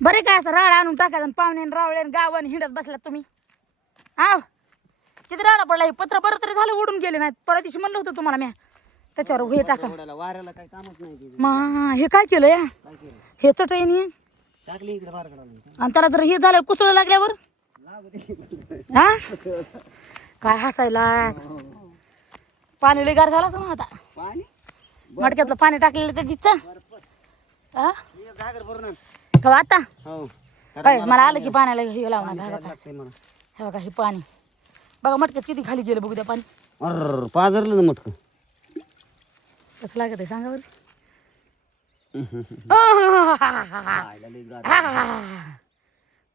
बरे काय असं राडा आणून टाकायचं आणि पाहुण्यान रावळ्यान गावन हिंडत बसलात तुम्ही. आव किती राडा पडला. हे पत्र बरं तरी झालं उडून गेले नाहीत. परत दिवशी म्हणलं होतं तुम्हाला मी त्याच्यावर हे टाका. वाऱ्याला काही कामच नाही. मा हे काय केलं या काय केलं हे चटईने टाकली इकडे बाहेर काढायला. आणि त्याला जर हे झालं कुसळ लागल्यावर हा काय हसायला. पाणी लय गार झाला ना आता. पाणी मटक्यातलं पाणी टाकलेलं त्या दिसचं हा घागर भरून आण. का आता हो काय मला आलं की पाण्याला हे लावणार लागतंय मला. हे बघा हे पाणी बघा मटक्यात किती खाली गेलं बघू द्या पाणी. अर पाजरलं ना मटकं. कसं लागत आहे सांगा बरं.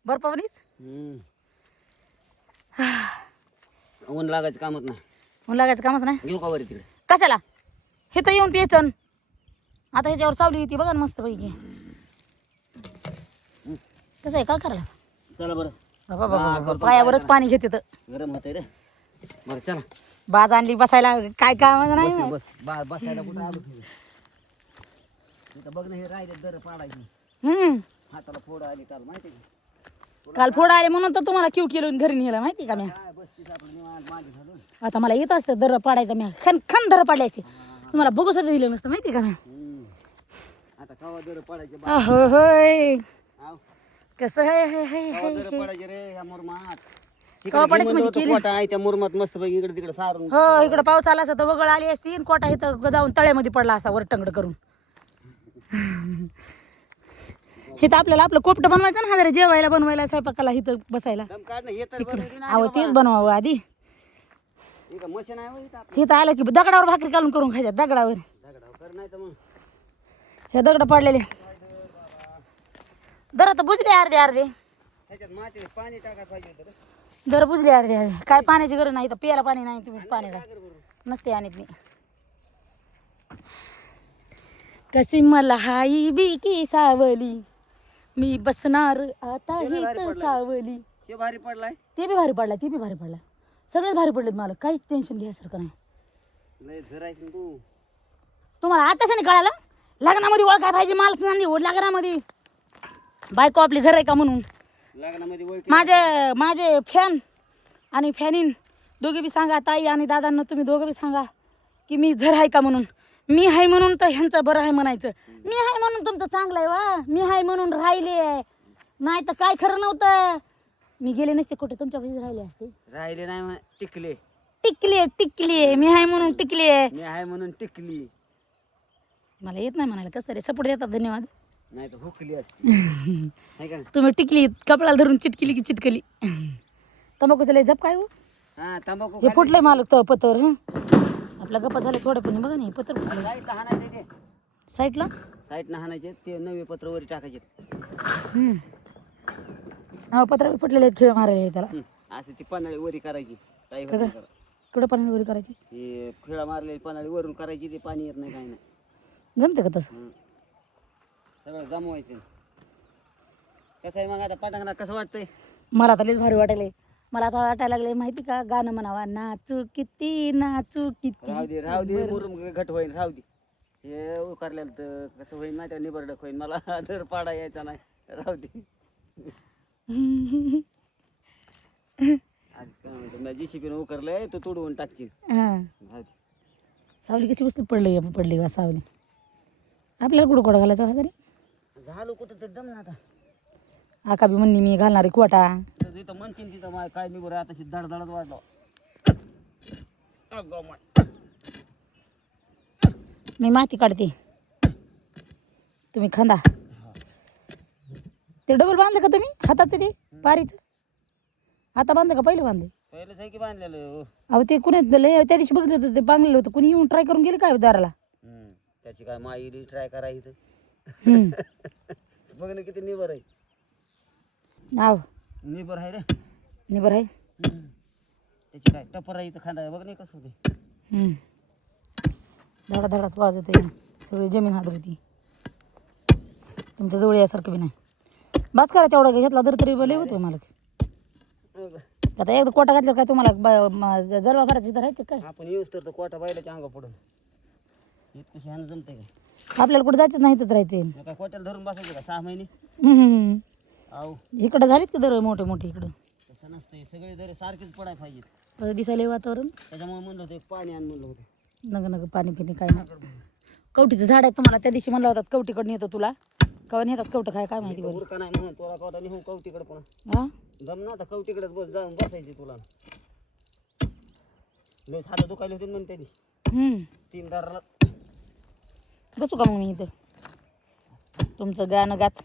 बरं पाहुणीच ऊन लागायचं कामच नाही. ऊन लागायचं कामच नाही. घेऊ का बरं तिकडे कशाला हे तर येऊन प्यायचं. आता ह्याच्यावर सावली येते बघा ना मस्त पैकी. कसं आहे काय करायला. चला बरं बाबा बाबा पायावरच पाणी घेते तर गरम होतंय रे. बरं चला बाज आणली बसायला काय काम नाही. बस बसायला कुठं आलो तिथं बघ ना. हे राहिले दर पाडायची. हाताला फोड आली काल माहिती का. काल फोड आले म्हणून तर तुम्हाला क्यू केलं घरी नेलं माहिती का मी. काय बसतीस आपण निवांत मागे घालून. आता मला येत असतं दर पाडायचं मी खन खन दर पाडल्याचे तुम्हाला बघू सुद्धा दिलं नसतं माहिती का मी. आता कवा दर पडायचे अहो होय आव कसं आहे कवा दर पडायचे रे ह्या मुरमात. कवा पडायची म्हणजे केली. कोटा आहे त्या मुरमात मस्त पैकी इकडे तिकडे सारून. हो इकडं पाऊस आला असता तर वगळ आली असती आणि कोटा इथं जाऊन तळ्यामध्ये पडला असता वर टंगड करून. इथं आपल्याला आपलं कोपटं बनवायचं ना जरा जेवायला बनवायला स्वयंपाकाला इथं बसायला. दम काढ ना हे तर बनवून दे ना. अहो तेच बनवावं आधी. हे का मशीन आहे हो इथं आपलं. इथं आलं की दगडावर भाकरी घालून करून खायच्या दगडावर. दगडावर कर नाही तर मग हे दगड पडलेले दर तर बुजले अर्धे अर्धे. ह्याच्यात माती पाणी टाकायला पाहिजे होतं रे. दर बुजले अर्धे अर्धे. काय पाण्याची गरज नाही तर प्यायला पाणी नाही तुम्ही पाणी घागर भरून. नसते आणत मी. कशी मला हाई बी की सावली मी बसणार आता हित सावली. हे भारी पडलाय. ते बी भारी पडला ते बी भारी पडला. सगळेच भारी पडलेत मला काहीच टेन्शन घ्यायसारखं नाही. लय झरायचं तू. तुम्हाला आताच नाही कळालं लग्नामध्ये ओळखाय पाहिजे मला नाही ओढ लग्नामध्ये बायको आपली झर आहे का म्हणून. लग्नामध्ये ओळखी माझे माझे फॅन आणि फॅनिन दोघे बी सांगा ताई आणि दादांना तुम्ही दोघं बी सांगा की मी झर आहे का म्हणून. मी आहे म्हणून तर ह्यांचं बरं आहे म्हणायचं. मी आहे म्हणून तुमचं चांगलं आहे वा. मी आहे म्हणून राहिले नाही तर काय खरं नव्हतं. मी गेले नसते कुठे तुमच्या पैसे राहिले असते. राहिले नाही म्हणे, टिकले. टिकले टिकले मी आहे म्हणून टिकले. मी आहे म्हणून टिकली. मला येत नाही म्हणायला कसं रे सपोर्ट देतात धन्यवाद. नाही तर हुकली असते आहे का. तुम्ही टिकली कपड्याला धरून चिटकली की चिटकली. तंबाखूचं लय जप काय हो. हा तंबाखू हे फुटलंय मालक तर पतर हं आपला गप्पा झाले थोडे पण बघा नाही पत्र फुटलं साईडला हाणायचे ते. साईडला. साईडला हाणायचे ते नवे पत्र वरी टाकायचे. हा पत्र बी फुटलेले आहेत खिळ मारायला त्याला. असे ती पन्हाळी वरी करायची. काही होत कडं नाही करा. कडं पाणी वगैरे करायची हे खिळा मारलेली पन्हाळी वरून करायची. ते पाणी येत नाही काही नाही. जमते का तसं. सगळं जमवायचं. कसं आहे मग आता पटांगणात कसं वाटतंय. मला तर लयच भारी वाटायलंय. मला आता वाटायला लागले माहिती का गाणं म्हणावा नाचू किती राहू दे राहू दे मुरुम घट होईल राहू दे. हे उकारलेलं तर कसं होईल माहिती निबरडक होईल. मला दर पाडा यायचा नाही राहू दे. आज काय म्हणतो मी JCB उकरलंय तो तोडवून टाकतील. राहू दे. सावली कशी वस्तू पडली का सावली. आपल्याला कुठं कोडा घालायचा हजारी झालो कुठं तर दम ना आता. आका बी म्हणली मी घालणारी कोटा. तिथं म्हणशील तिथं माय काय निबर आता धडधडत वाढलो. मी माती काढते तुम्ही खांदा. ते डबल बांधलं का तुम्ही हाताचं ते पारीचं. आता बांधलं का पहिलं बांधलं. पहिलंच आहे की बांधलेलं. अहो ते कुणी त्या दिवशी बघितलं होतं ते बांधलेलं होतं कुणी येऊन ट्राय करून गेले काय दाराला. त्याची काय माई ट्राय करायचं. हम्म. बघ ना किती निबर आहे. आव निबर आहे रे. निबर आहे. त्याची काय टपर आहे इथं खांदा बघ नाही कसं होते. धडा धडाच वाज येते सगळी जमीन हादरती. तुमच्या जवळ यासारखं बी नाही. बस करा तेवढा घेतला तर तरी लय होतोय मला. आता एकदा कोटा घातल्यावर काय तुम्हाला जलवा भरायचं इथं राहायचं काय. आपण येऊस तर कोटा बायलाच्या अंगा पडून इतकं शहाणं जमतंय काय. आपल्याला कुठं जायचं नाही इथंच राहायचं. काय कोट्याला धरून बसायचं का 6 महिने. अहो इकडं झालीत की दर मोठे मोठे इकडं तसं नसतंय, सगळे दरे सारखेच पडाय पाहिजेत. कसं दिसायला वातावरण. त्याच्यामुळे म्हणलं होतं एक पाणी आण म्हणलं होतं. नग नग पाणी पिणी काय नाही. कवटीचं झाड आहे तुम्हाला त्या दिवशी म्हणलं होतात कवटीकडे नेतो तुला. कवा नेतात कवटं काय काय माहिती बरं. उरका नाही म्हणून तुला कवटा निघून कवटीकडे पण हा जम ना आता कवटीकडेच बस जाऊन बसायची तुला. लय हात दुखायला होते म्हणून त्या दिवशी 3 दाराला बसू का मग मी इथं तुमचं गाणं गात.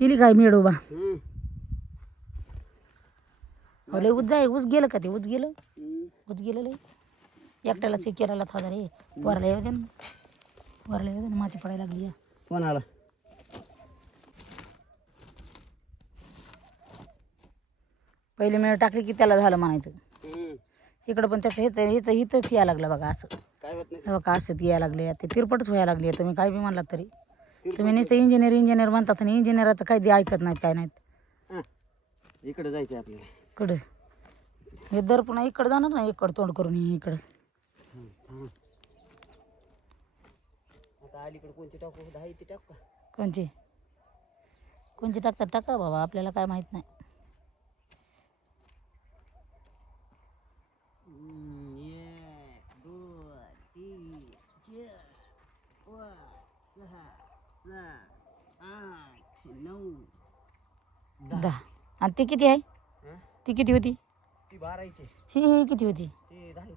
केली काय मेडोबा. लय उज जाय उज गेलं का ते उज गेलं लय एकट्याला चेक करायला था रे. वरला येऊ दे ना वरला येऊ दे ना माती पडायला लागली. फोन आला. पहिले मेळ टाकली की त्याला झालं म्हणायचं. इकडं पण त्याचं ह्याचं हिथंच यायला लागलं बघा असं. काय होत नाही. हे बघा असं यायला लागले ते तिरपटच व्हायला लागली. तुम्ही काय बी म्हणलात तरी तुम्ही नुसतं इंजिनियर म्हणतात आणि इंजिनियराचं काही ऐकत नाहीत काय नाहीत. इकडे जायचं आपल्याला. इकडं हे दर पुन्हा इकडं जाणार ना इकडं तोंड करून हे इकडं. आता अलीकडे कोणची टाकू 10 ती टाक का. कोणची टाकतात टाका बाबा आपल्याला काय माहित नाही. 1 2 3 4 5 6 7 8 9 10 आणि ती किती आहे. ती किती होती. ती 12 इथे. ही किती होती. ती 10 इथे.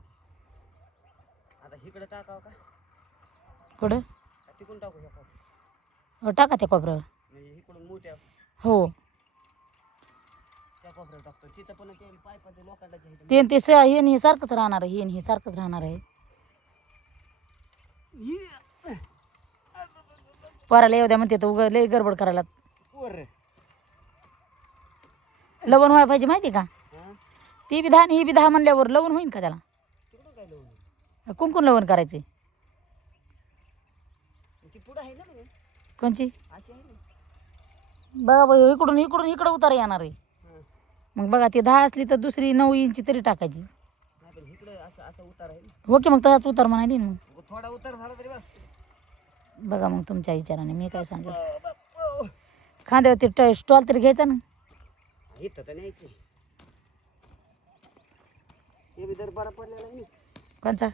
आता इकडे टाकावं का कुठं तिकडून टाकू शकतो. टाका त्या कोपऱ्यावर. म्हणजे इकडून मोठ्या हो त्या कोपऱ्यावर टाकतो. तिथं पण ते पाईपाचे लोखंडाचे आहेत. ते ते हे आणि हे सारखंच राहणार आहे. हे आणि हे सारखंच राहणार आहे. पोराला येऊ द्या म्हणते तर उगा लय गडबड करायला. वर लवण व्हायला पाहिजे माहिती का. हां ती बी 10 आणि ही बी 10 म्हणल्यावर लवण होईन का त्याला. तिकडून काय लावून कुंकून लवण करायचे. ती पुढं आहे ना म्हणे कोणची अशी आहे ना. बघा बाई इकडून इकडून इकडं उतार येणार आहे. मग बघा ती 10 असली तर दुसरी 9 इंची तरी टाकायची. नाही पण इकडे असं असं उतार आहे ना. हो की मग तसाच उतार म्हणाली ना मग. थोडा उतार झाला तरी बस. बघा मग तुमच्या विचाराने मी काय सांगेल. खांद्यावरती स्टॉल तरी घ्यायचा ना. इथं तर न्यायची. हे बी दर बरा पडलेला आहे ना. कोणचा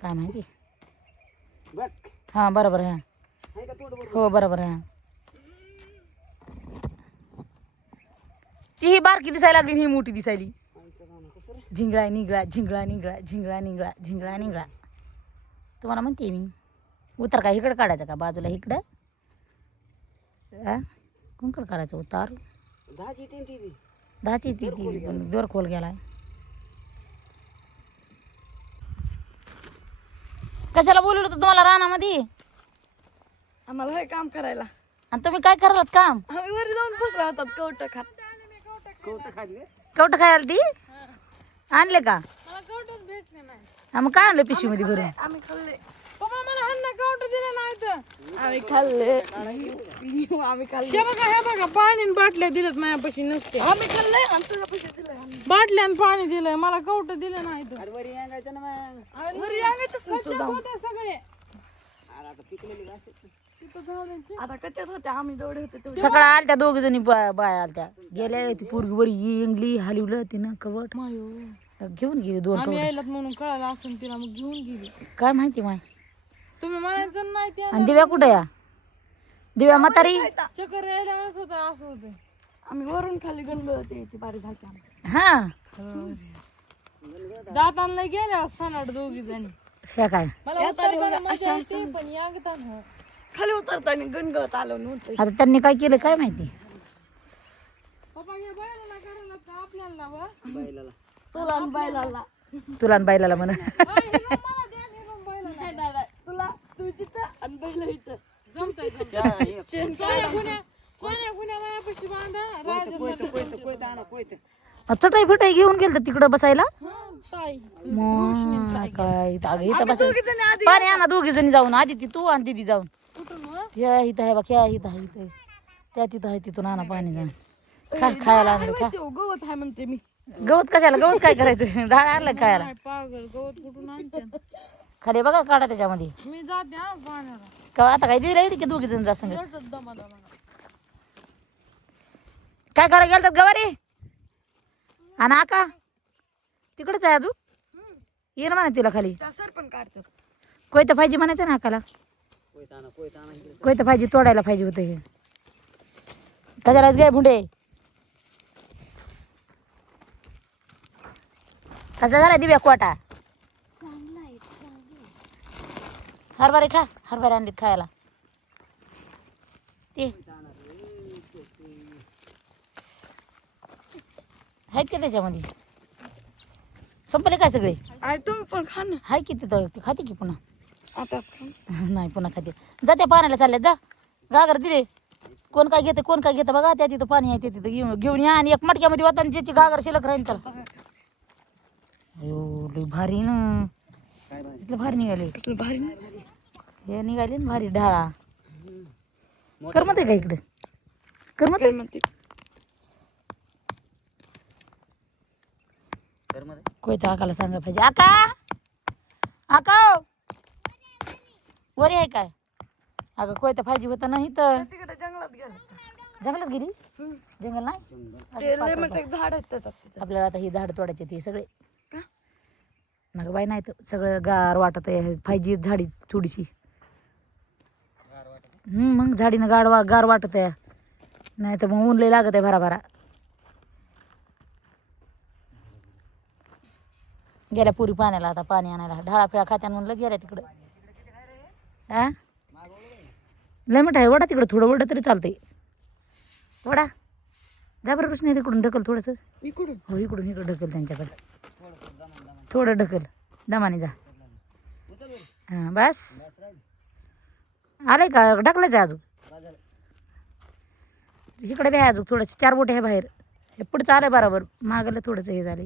काय माहिती. बघ हां बरोबर आहे. आहे का तोड बरोबर. हो बरोबर आहे. ती ही बारकी दिसायला लागली ही मोठी दिसायली. आईचं गाणं कसं रे. झिंगळा निगळा झिंगळा निगळा झिंगळा निगळा झिंगळा निगळा. तुम्हाला म्हणते मी उतार काय इकडं काढायचं का बाजूला इकडं. कोणकडं काढायचं उतार. 10ची ती ती बी. 10ची ती पण दोर खोल गेलाय. कशाला बोलवलं होतं तुम्हाला रानामध्ये. आम्हाला हे काम करायला आणि तुम्ही काय करालात काम. आम्ही वरी जाऊन बसला होतात कवट खात. कवटं खाल्ले. कवटं खायला ती आणले का. मला कवटच भेटले नाही. मग काय आणलं पिशवीमध्ये भरून. आम्ही खाल्ले. पप्पा मला अन्न कवट दिलं नाही तर आम्ही खाल्ले. आम्ही खाल्ले. हे बघा पाणी बाटल्या दिलेत माझ्यापाशी नसते. आम्ही खाल्ले आणि तुझ्या पैसे दिले. बाटल्या आणि पाणी दिलंय मला कवट दिलं नाही तर. अरे वरी यांगायचं ना मग. वरी सांगायचंच नाही सगळे. अरे आता पिकलेली असेल. आता कच्च्याच होत्या आम्ही जेवढे होते तेवढे. सकाळ आलत्या 2 जणी बाया आलत्या गेल्या. ती पोरगी वरी इंगली हलिवलं तिनं कवट घेऊन गेली 2 आम्ही कवट. यायलात म्हणून कळालं असं तिला मग घेऊन गेली. काय माहिती माय. तुम्ही म्हणायचं नाही ते. आणि दिव्या कुठं या दिव्या म्हातारी. चक्कर यायला म्हणत होतं असं होतं. आम्ही वरून खाली गणलो होते ती बारी झाली. हा जाताना गेल्या सनाड 2 जणी. ह्या काय मला उतरताना मजा येते पण यागताना खाली उतरताना गणगत आलं नव्हतं. आता त्यांनी काय केलं काय माहिती. पप्पा या बैलाला करायला का आपल्याला व? बैलाला. तुला आणि बैलाला. तुला आणि बैलाला म्हणा. मला द्या निघून बैलाला. नाही, नाही, नाही. तुला तू तिथं आणि बैल इथं जमतंय सोन्या गुन्या मायापाशी बांधा कोयतं आणा कोयतं. चटाई फिटाई घेऊन गेलं तिकडं बसायला. ताई मग काय अगं इथं बसायला पाणी आणा 2 जणी जाऊन. आधी ती तू आणि दिदी जाऊन. कुठून ह्या इथं आहे बघ ह्या इथं आहे इथं त्या तिथं आहे तिथून आणा पाणी जाऊन. खायला आणलं का गवत आहे म्हणते मी. गवत कशाला गवत काय करायचं. डाळ आणलं खायला. पागल गवत कुठून आणते. खाली बघा काढा त्याच्यामध्ये. मी जाते हा पाण्याला. का आता काय दिलं की दोघी जण जा संगत. येतात दमा दमा. काय करायला गेलतात गवारी आणि आका तिकडच आहे अजून. ये ना म्हणा तिला खाली. सर पण काढतात. कोयता पाहिजे म्हणायचं ना आकाला. कोयता पाहिजे तोडायला पाहिजे होतं हे. कशालाच गे भुंडे. कसा झाला दिव्या कोटा. हरभरे खा. हरभरे आणलीत खायला ते आहेत की त्याच्यामध्ये. संपले काय सगळे. अरे तुम्ही पण खा ना. हाय की तिथं ती खाते की पुन्हा. आताच खा. नाही पुन्हा खाते. जा त्या पाण्याला चालल्यात जा. गागर दिले. कोण काय घेतं कोण काय घेतं बघा. त्या तिथं पाणी आहे ते तिथं घेऊन या आणि एक मटक्यामध्ये होता आणि ज्याची गागर शिल्लक राहील त्याला. अयो लई भारी ना. इथलं भारी निघाले. भारी हे निघाले ना भारी ढाळा. करमत आहे का इकडे. करमत म्हणते. कोयता आकाला सांगा पाहिजे. आका आका वरी आहे काय. अगं कोयता पाहिजे होता नाही तर तिकडे जंगलात गेलं. जंगलात गेली. जंगल नाही ते लय मोठे झाड आहेत त्याच्यात. आपल्याला आता ही झाड तोडायची ती सगळे. का? नका बाई नाही तर सगळं गार वाटत आहे. पाहिजे झाडी थोडीशी. मग झाडीनं गार वाटत आहे. नाही तर मग ऊन लय लागत आहे भराभरा. गेल्या पुरी पाण्याला आता पाणी आणायला. ढाळा फिळा खात्यान म्हणलं गेल्या तिकडं. हा लय मोठा आहे. वडा तिकडं थोडं वडा तरी चालतंय. वडा जा बरं कृष्ण तिकडून ढकल थोडंसं. इकडून. हो इकडून इकडं ढकल त्यांच्याकडं. थोडं ढकल दमाने जा. हां बस आलंय का ढकलायचं आहे अजून. इकडे बी आहे अजून थोडंसं 4 बोटे आहे बाहेर. हे पुढचं आलं बरोबर. मागलं थोडंसं हे झालं.